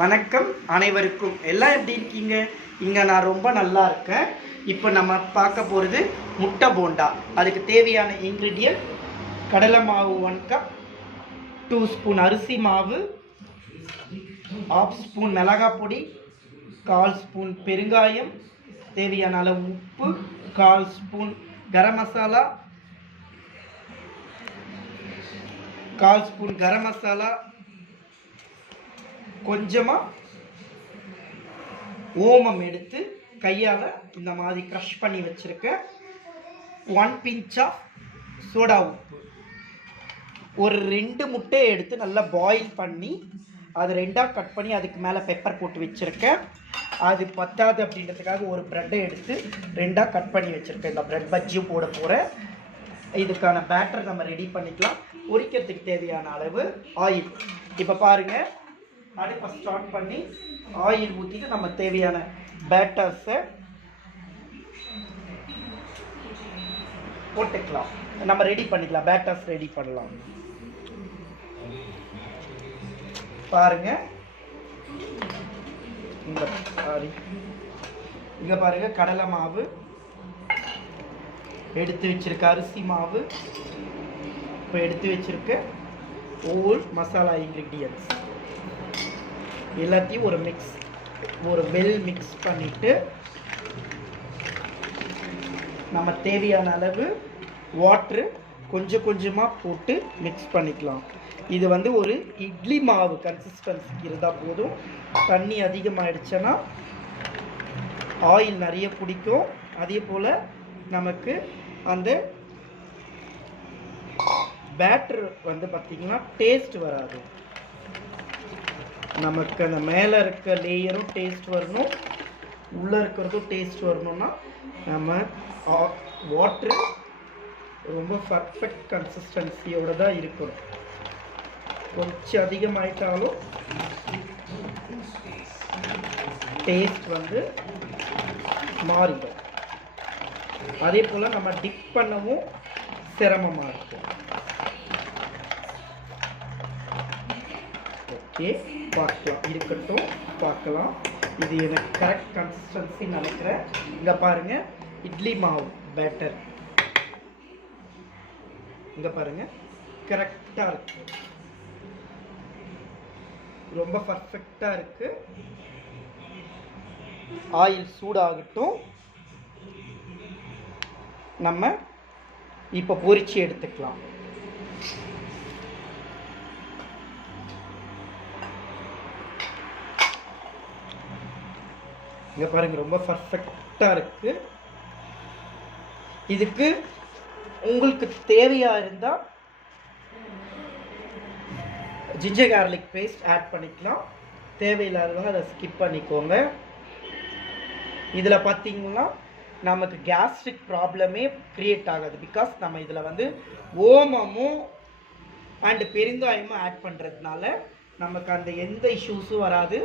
வணக்கம் அனைவருக்கும். எல்லாம் எப்படி இருக்கீங்க? இங்கே நான் ரொம்ப நல்லா இருக்கேன். இப்போ நம்ம பார்க்க போகிறது முட்டை போண்டா. அதுக்கு தேவையான இன்க்ரீடியன்ட் கடலை மாவு 1 கப், 2 ஸ்பூன் அரிசி மாவு, 1/2 ஸ்பூன் மிளகாய் பொடி, 1/4 ஸ்பூன் பெருங்காயம், தேவையான அளவு உப்பு, 1/4 ஸ்பூன் கரம் மசாலா, 1/4 ஸ்பூன் கரம் மசாலா, கொஞ்சமாக ஓமம் எடுத்து கையால் இந்த மாதிரி க்ரஷ் பண்ணி வச்சுருக்கேன். 1 பிஞ்ச் ஆஃப் சோடா உப்பு, ஒரு 2 முட்டையை எடுத்து நல்லா பாயில் பண்ணி அது 2ஆக கட் பண்ணி அதுக்கு மேலே பெப்பர் போட்டு வச்சுருக்கேன். அது பத்தாது அப்படின்றதுக்காக ஒரு ப்ரெட்டை எடுத்து 2ஆக கட் பண்ணி வச்சுருக்கேன். இந்த ப்ரெட் பஜ்ஜியும் போட போகிறேன். இதுக்கான பேட்டர் நம்ம ரெடி பண்ணிக்கலாம். பொரிக்கிறதுக்கு தேவையான அளவு ஆயில். இப்போ பாருங்கள், அடுப்பை ஸ்டார்ட் பண்ணி ஆயில் ஊற்றிட்டு நம்ம தேவையான பேட்டர்ஸை போட்டுக்கலாம். நம்ம ரெடி பண்ணிக்கலாம், பேட்டர்ஸ் ரெடி பண்ணலாம். பாருங்க, இங்க பாருங்க, கடலை மாவு எடுத்து வச்சிருக்க, அரிசி மாவு, இப்போ எடுத்து வச்சிருக்க ஓல் மசாலா இன்க்ரீடியன்ட்ஸ் எல்லாத்தையும் ஒரு வெல் மிக்ஸ் பண்ணிட்டு நம்ம தேவையான அளவு வாட்ரு கொஞ்சம் கொஞ்சமாக போட்டு மிக்ஸ் பண்ணிக்கலாம். இது வந்து ஒரு இட்லி மாவு கன்சிஸ்டன்சிக்கு இருந்தால் போதும். தண்ணி அதிகமாகிடுச்சுன்னா ஆயில் நிறைய பிடிக்கும். அதே போல் நமக்கு அந்த பேட்டர் வந்து பார்த்திங்கன்னா டேஸ்ட் வராது. நமக்கு அந்த மேலே இருக்க லேயரும் டேஸ்ட் வரணும், உள்ளே இருக்கிறதும் டேஸ்ட் வரணும்னா நம்ம வாட்ரு ரொம்ப பர்ஃபெக்ட் கன்சிஸ்டன்சியோடு தான் இருக்கணும். கொஞ்சம் அதிகமாயிட்டாலும் டேஸ்ட் வந்து மாறிடும். அதே போல் நம்ம டிப் பண்ணவும் சிரமமாக இருக்கும். ஓகே, பார்க்கலாம், இருக்கட்டும், பார்க்கலாம். இது எனக்கு கரெக்ட் கன்சிஸ்டன்சின்னு நினைக்கிறேன். இங்கே பாருங்கள், இட்லி மாவு பேட்டர் இங்கே பாருங்கள் கரெக்டாக இருக்கு, ரொம்ப பர்ஃபெக்டாக இருக்கு. ஆயில் சூடாகட்டும், நம்ம இப்போ பொரிச்சு எடுத்துக்கலாம். இங்கே பாருங்கள், ரொம்ப பர்ஃபெக்டாக இருக்குது. இதுக்கு உங்களுக்கு தேவையாக இருந்தால் ஜிஞ்சர் கார்லிக் பேஸ்ட் ஆட் பண்ணிக்கலாம். தேவையில்லாதவங்க அதை ஸ்கிப் பண்ணிக்கோங்க. இதில் பார்த்தீங்கன்னா நமக்கு கேஸ்ட்ரிக் ப்ராப்ளமே க்ரியேட் ஆகாது. பிகாஸ் நம்ம இதில் வந்து ஓமமும் அண்டு பெருங்காயமும் ஆட் பண்ணுறதுனால நமக்கு அந்த எந்த இஷ்யூஸும் வராது.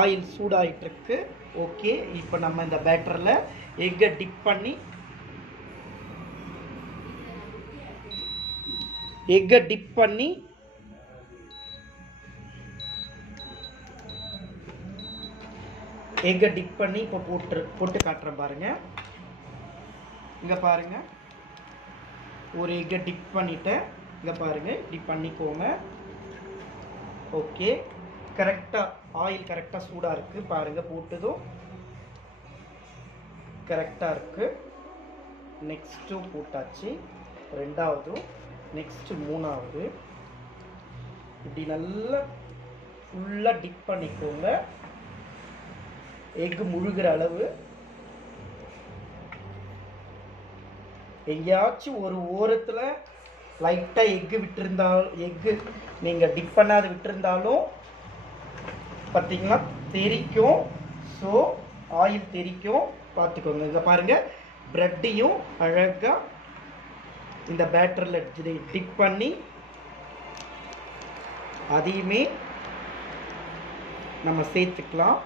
ஆயில் சூடாகிட்டுருக்கு. ஓகே, இப்போ நம்ம இந்த பேட்டரில் எக்கை டிப் பண்ணி இப்போ போட்டு காட்டுறேன் பாருங்கள். இங்கே பாருங்கள், ஒரு எக்கை டிப் பண்ணிவிட்டேன். இங்கே பாருங்கள், இப்படி பண்ணிக்கோங்க. ஓகே, கரெக்டாக ஆயில் கரெக்டாக சூடாக இருக்குது பாருங்கள். போட்டதும் கரெக்டாக இருக்குது. நெக்ஸ்ட்டும் போட்டாச்சு, 2ஆவதும், நெக்ஸ்ட்டு 3ஆவது. இப்படி நல்லா ஃபுல்லாக டிப் பண்ணிக்கோங்க. எக்கு முழுகிற அளவு. எங்கேயாச்சும் ஒரு ஓரத்தில் லைட்டாக எக்கு நீங்கள் டிப் பண்ணாத விட்டுருந்தாலும் பார்த்தீங்கன்னா தெரிக்கும். ஸோ ஆயில் தெரிக்கும், பார்த்துக்கோங்க. இதை பாருங்கள், ப்ரெட்டையும் அழகாக இந்த பேட்டரில் டிப் பண்ணி அதையுமே நம்ம சேர்த்துக்கலாம்.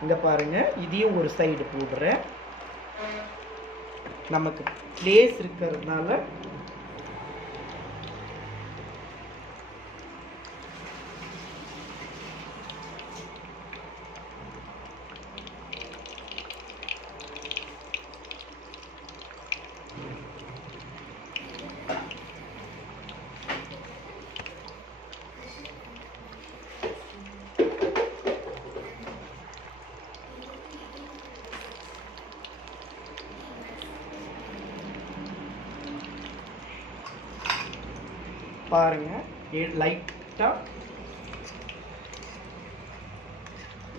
இங்கே பாருங்கள், இதையும் ஒரு சைடு போடுறேன். நமக்கு பிளேஸ் இருக்கிறதுனால பாருங்கள், லைட்டாக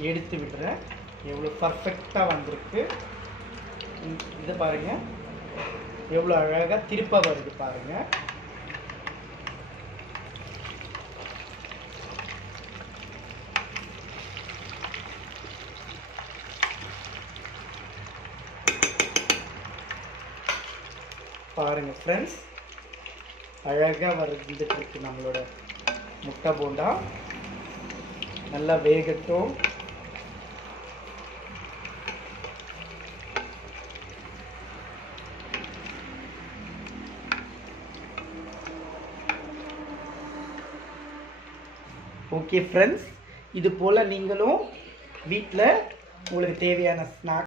எடுத்து விடுறேன். எவ்வளோ பர்ஃபெக்டாக வந்திருக்கு. இது பாருங்கள், எவ்வளோ அழகாக திருப்ப வருது பாருங்கள். பாருங்கள் ஃப்ரெண்ட்ஸ், அழகாக வந்துட்டுருக்கு நம்மளோட முட்டை போண்டா. நல்லா வேகட்டும். ஓகே ஃப்ரெண்ட்ஸ், இது போல் நீங்களும் வீட்டில் உங்களுக்கு தேவையான ஸ்நாக்ஸ்